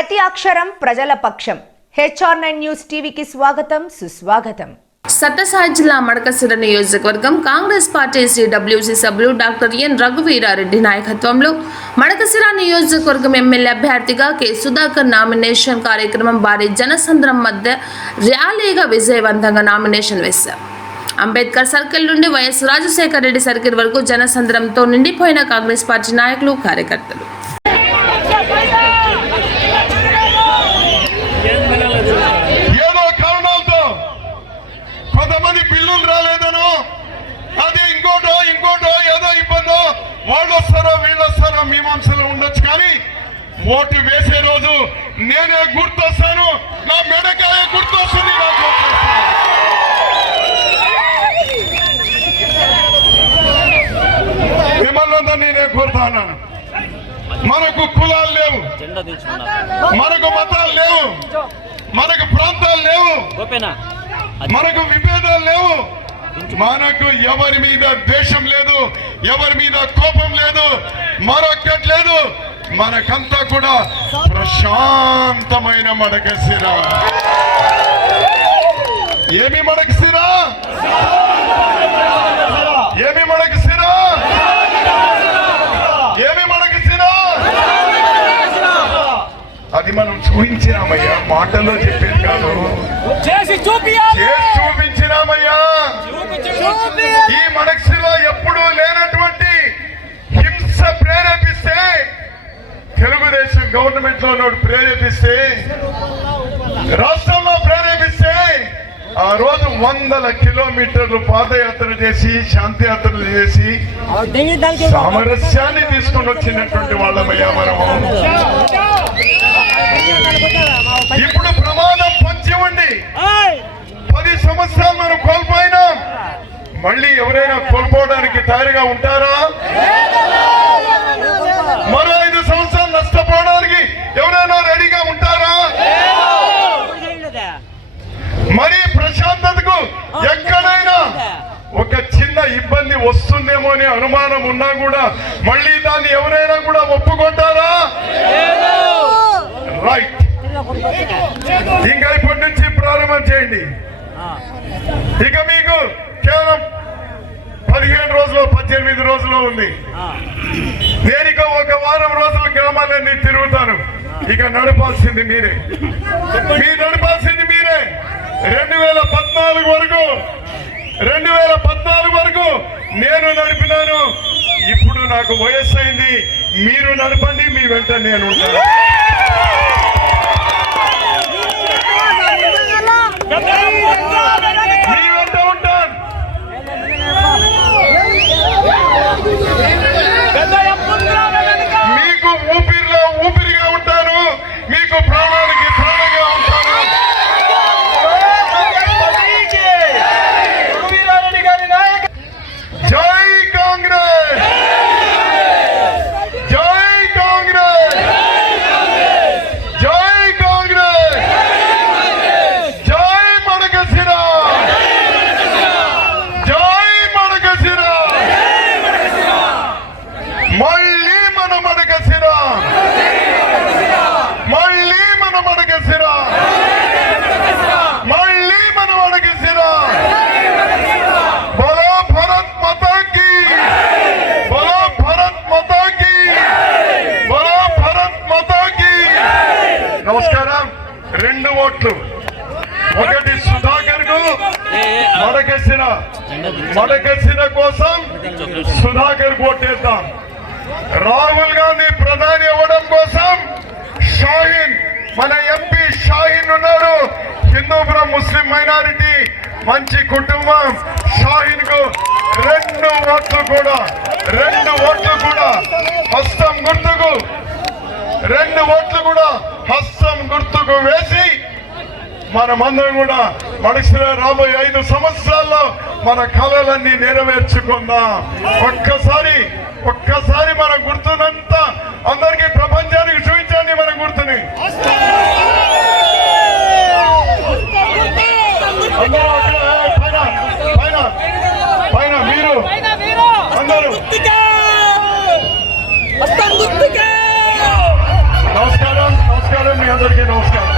ప్రతి అక్షరం ప్రజల పక్షం. HR9 న్యూస్ టీవీకి స్వాగతం, సుస్వాగతం. సత్యసాయి జిల్లా మడకశిర నియోజకవర్గం కాంగ్రెస్ పార్టీ CWC సభ్యులు డాక్టర్ ఎన్ రఘువీరారెడ్డి నాయకత్వంలో మడకశిర నియోజకవర్గం ఎమ్మెల్యే అభ్యర్థిగా కె సుధాకర్ నామినేషన్ కార్యక్రమం భారీ జనసంద్రం మధ్య ర్యాలీగా విజయవంతంగా నామినేషన్ వేశారు. అంబేద్కర్ సర్కిల్ నుండి వైఎస్ రాజశేఖర రెడ్డి సర్కిల్ వరకు జనసంద్రంతో నిండిపోయిన కాంగ్రెస్ పార్టీ నాయకులు, కార్యకర్తలు. బిల్లులు రాలేదనో అది ఇంకోటో ఏదో ఇబ్బందో వాళ్ళు వస్తారో వీళ్ళు వస్తారో మీమాంసలో ఉండొచ్చు, కానీ ఓటు వేసే రోజు నేనే గుర్తొస్తాను, నా మెడకాయ గుర్తొస్తుంది. మిమ్మల్ని నేనే కోరుతాను. మనకు కులాలు లేవు, మనకు మతాలు లేవు, మనకు ప్రాంతాలు లేవు, మనకు విభేదాలు లేవు, మనకు ఎవరి మీద ద్వేషం లేదు, ఎవరి మీద కోపం లేదు, మరొక్కట్లేదు. మనకంతా కూడా ప్రశాంతమైన మడకశిర. ఏమి మడకశిర? ఏమి మడకశిర? ఏమి మడకశిర? అది మనం చూపించినామయ్యా, మాటల్లో చెప్పేది కాదు, చేసి చూపించినామయ్యా. ఈ మడకశిరలో ఎప్పుడూ లేనటువంటి హింస ప్రేరేపిస్తే, తెలుగుదేశం గవర్నమెంట్ లో ప్రేరేపిస్తే, రాష్ట్రంలో ప్రేరేపిస్తే, ఆ రోజు 100 కిలోమీటర్లు పాదయాత్ర చేసి, శాంతియాత్రలు చేసి సామరస్యాన్ని తీసుకొని వచ్చినటువంటి వాళ్ళమయ్యా మనము. ఇప్పుడు ప్రమాదం పొంచి ఉండి 10 సంవత్సరాలు మనం కోల్పోయినాం. మళ్ళీ ఎవరైనా కోల్పోవడానికి తయారుగా ఉంటారా? మరో 5 సంవత్సరాలు నష్టపోవడానికి ఎవరైనా రెడీగా ఉంటారా? మరి ప్రశాంతతకు ఎక్కడైనా ఒక చిన్న ఇబ్బంది వస్తుందేమో అనే అనుమానం ఉన్నా కూడా మళ్ళీ దాన్ని ఎవరైనా కూడా ఒప్పుకుంటారా? రైట్. ఇంకా ఇప్పటి నుంచి ప్రారంభం చేయండి. ఇక మీకు కేవలం 15 రోజులు 18 రోజులు ఉంది. నేను ఇక 1 వారం రోజుల గ్రామాలన్నీ తిరుగుతాను. ఇక నడపాల్సింది మీరే, నడపాల్సింది మీరే. 2014 వరకు నేను నడిపినాను. ఇప్పుడు నాకు వయస్సు అయింది. మీరు నడపండి, మీ వెంట నేను ఉంటాను. మీ వెంట ఉంటాను. మీకు ఊపిరిలో ఊపిరిగా ఉంటాను, మీకు ప్రాణానికి ప్రాణంగా ఉంటాను. జై కాంగ్రెస్, జై కాంగ్రెస్, జై కాంగ్రెస్, జై మడకశిర, జై మడకశిర. మళ్ళీ మన మడకశిర, మళ్ళీ మన మడకశిర, మళ్ళీ మన మడకశిర. బలో భారత్ మాతా కీ, బలో భారత్ మాతా కీ, బలో భారత్ మాతా కీ. నమస్కారం. 2 ఓట్లు. ఒకటి సుధాకర్ కు, మడకశిర కోసం సుధాకర్ ఓటేద్దాం. రాహుల్ గాంధీ ప్రధాని అవ్వడం కోసం షాహీన్, మన ఎంపీ షాహీన్ ఉన్నారు. హిందూపురం ముస్లిం మైనారిటీ, మంచి కుటుంబం. షాహీన్ కు 2 ఓట్లు కూడా హస్తం గుర్తుకు, 2 ఓట్లు కూడా హస్తం గుర్తుకు వేసి మనమందరం కూడా మడకశిర రాబోయే 5 సంవత్సరాల్లో మన కళలన్నీ నెరవేర్చుకుందాం. ఒక్కసారి మన గుర్తునంతా అందరికీ ప్రపంచానికి చూపించండి. మన గుర్తుని పైన మీరు అందరూ నమస్కారం. అందరికీ నమస్కారం.